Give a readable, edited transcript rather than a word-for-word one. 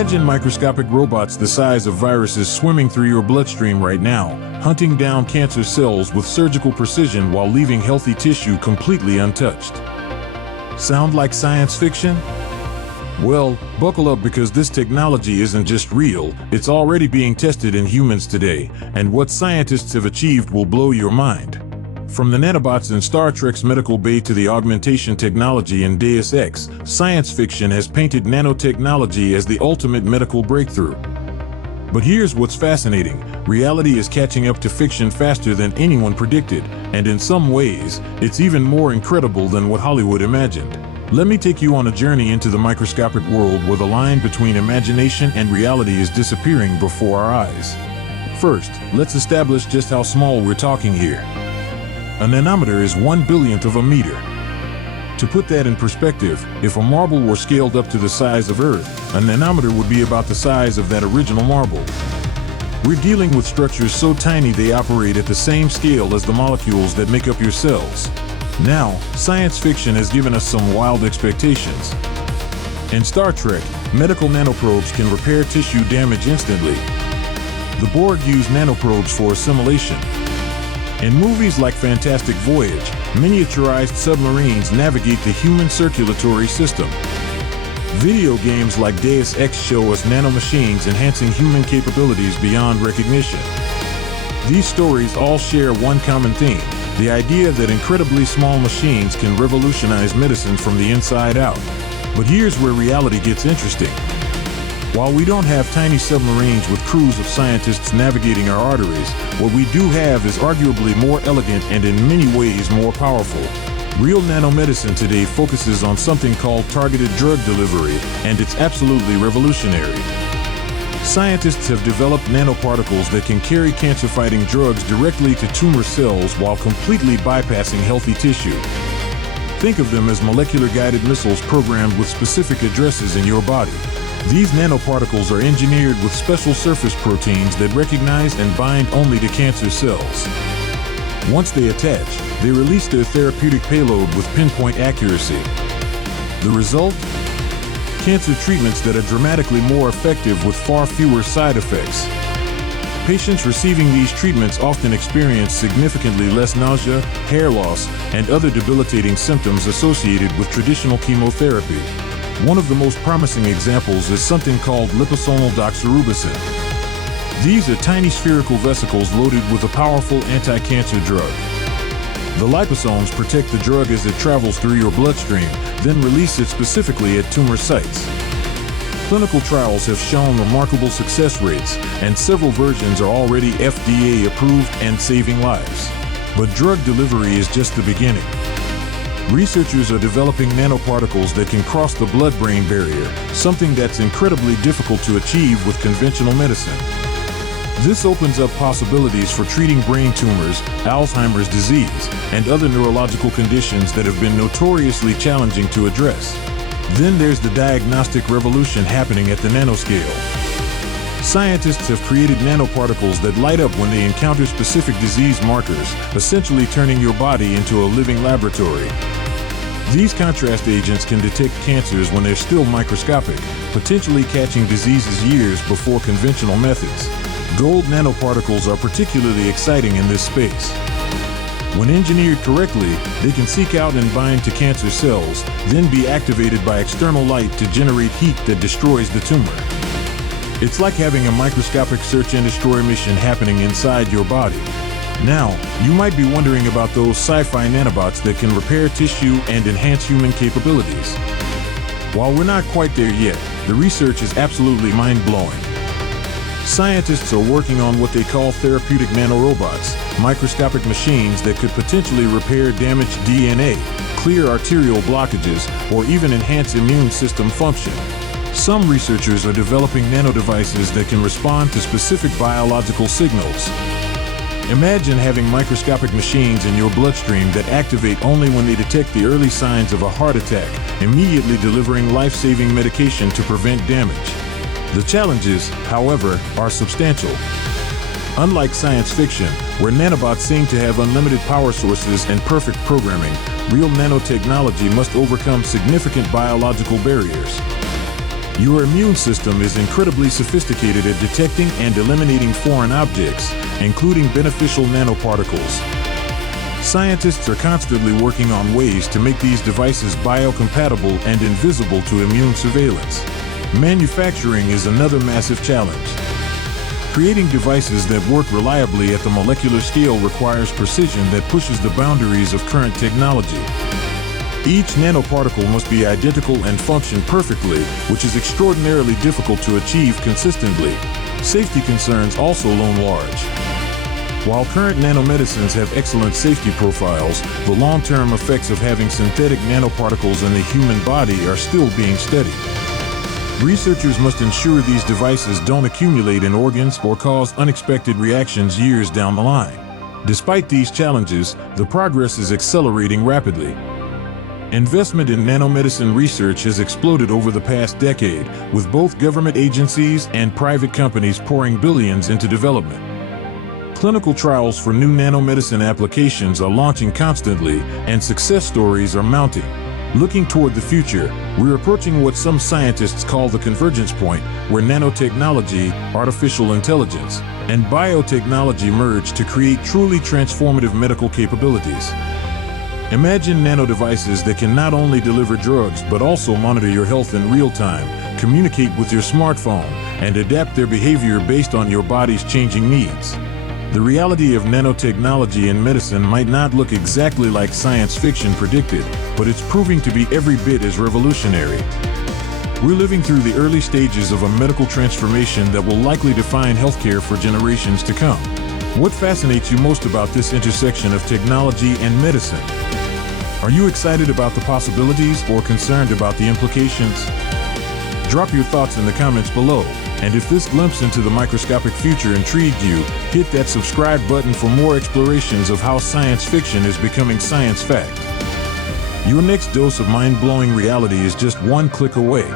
Imagine microscopic robots the size of viruses swimming through your bloodstream right now, hunting down cancer cells with surgical precision while leaving healthy tissue completely untouched. Sound like science fiction? Well, buckle up because this technology isn't just real, it's already being tested in humans today, and what scientists have achieved will blow your mind. From the nanobots in Star Trek's medical bay to the augmentation technology in Deus Ex, science fiction has painted nanotechnology as the ultimate medical breakthrough. But here's what's fascinating. Reality is catching up to fiction faster than anyone predicted, and in some ways, it's even more incredible than what Hollywood imagined. Let me take you on a journey into the microscopic world where the line between imagination and reality is disappearing before our eyes. First, let's establish just how small we're talking here. A nanometer is 1/1,000,000th of a meter. To put that in perspective, if a marble were scaled up to the size of Earth, a nanometer would be about the size of that original marble. We're dealing with structures so tiny they operate at the same scale as the molecules that make up your cells. Now, science fiction has given us some wild expectations. In Star Trek, medical nanoprobes can repair tissue damage instantly. The Borg use nanoprobes for assimilation. In movies like Fantastic Voyage, miniaturized submarines navigate the human circulatory system. Video games like Deus Ex show us nanomachines enhancing human capabilities beyond recognition. These stories all share one common theme: the idea that incredibly small machines can revolutionize medicine from the inside out. But here's where reality gets interesting. While we don't have tiny submarines with crews of scientists navigating our arteries, what we do have is arguably more elegant and in many ways more powerful. Real nanomedicine today focuses on something called targeted drug delivery, and it's absolutely revolutionary. Scientists have developed nanoparticles that can carry cancer-fighting drugs directly to tumor cells while completely bypassing healthy tissue. Think of them as molecular-guided missiles programmed with specific addresses in your body. These nanoparticles are engineered with special surface proteins that recognize and bind only to cancer cells. Once they attach, they release their therapeutic payload with pinpoint accuracy. The result? Cancer treatments that are dramatically more effective with far fewer side effects. Patients receiving these treatments often experience significantly less nausea, hair loss, and other debilitating symptoms associated with traditional chemotherapy. One of the most promising examples is something called liposomal doxorubicin. These are tiny spherical vesicles loaded with a powerful anti-cancer drug. The liposomes protect the drug as it travels through your bloodstream, then release it specifically at tumor sites. Clinical trials have shown remarkable success rates, and several versions are already FDA approved and saving lives. But drug delivery is just the beginning. Researchers are developing nanoparticles that can cross the blood-brain barrier, something that's incredibly difficult to achieve with conventional medicine. This opens up possibilities for treating brain tumors, Alzheimer's disease, and other neurological conditions that have been notoriously challenging to address. Then there's the diagnostic revolution happening at the nanoscale. Scientists have created nanoparticles that light up when they encounter specific disease markers, essentially turning your body into a living laboratory. These contrast agents can detect cancers when they're still microscopic, potentially catching diseases years before conventional methods. Gold nanoparticles are particularly exciting in this space. When engineered correctly, they can seek out and bind to cancer cells, then be activated by external light to generate heat that destroys the tumor. It's like having a microscopic search and destroy mission happening inside your body. Now, you might be wondering about those sci-fi nanobots that can repair tissue and enhance human capabilities. While we're not quite there yet, the research is absolutely mind-blowing. Scientists are working on what they call therapeutic nanorobots, microscopic machines that could potentially repair damaged DNA, clear arterial blockages, or even enhance immune system function. Some researchers are developing nanodevices that can respond to specific biological signals. Imagine having microscopic machines in your bloodstream that activate only when they detect the early signs of a heart attack, immediately delivering life-saving medication to prevent damage. The challenges, however, are substantial. Unlike science fiction, where nanobots seem to have unlimited power sources and perfect programming, real nanotechnology must overcome significant biological barriers. Your immune system is incredibly sophisticated at detecting and eliminating foreign objects, including beneficial nanoparticles. Scientists are constantly working on ways to make these devices biocompatible and invisible to immune surveillance. Manufacturing is another massive challenge. Creating devices that work reliably at the molecular scale requires precision that pushes the boundaries of current technology. Each nanoparticle must be identical and function perfectly, which is extraordinarily difficult to achieve consistently. Safety concerns also loom large. While current nanomedicines have excellent safety profiles, the long-term effects of having synthetic nanoparticles in the human body are still being studied. Researchers must ensure these devices don't accumulate in organs or cause unexpected reactions years down the line. Despite these challenges, the progress is accelerating rapidly. Investment in nanomedicine research has exploded over the past decade, with both government agencies and private companies pouring billions into development. Clinical trials for new nanomedicine applications are launching constantly, and success stories are mounting. Looking toward the future, we're approaching what some scientists call the convergence point, where nanotechnology, artificial intelligence, and biotechnology merge to create truly transformative medical capabilities. Imagine nanodevices that can not only deliver drugs but also monitor your health in real time, communicate with your smartphone, and adapt their behavior based on your body's changing needs. The reality of nanotechnology in medicine might not look exactly like science fiction predicted, but it's proving to be every bit as revolutionary. We're living through the early stages of a medical transformation that will likely define healthcare for generations to come. What fascinates you most about this intersection of technology and medicine? Are you excited about the possibilities or concerned about the implications? Drop your thoughts in the comments below, and if this glimpse into the microscopic future intrigued you, hit that subscribe button for more explorations of how science fiction is becoming science fact. Your next dose of mind-blowing reality is just one click away.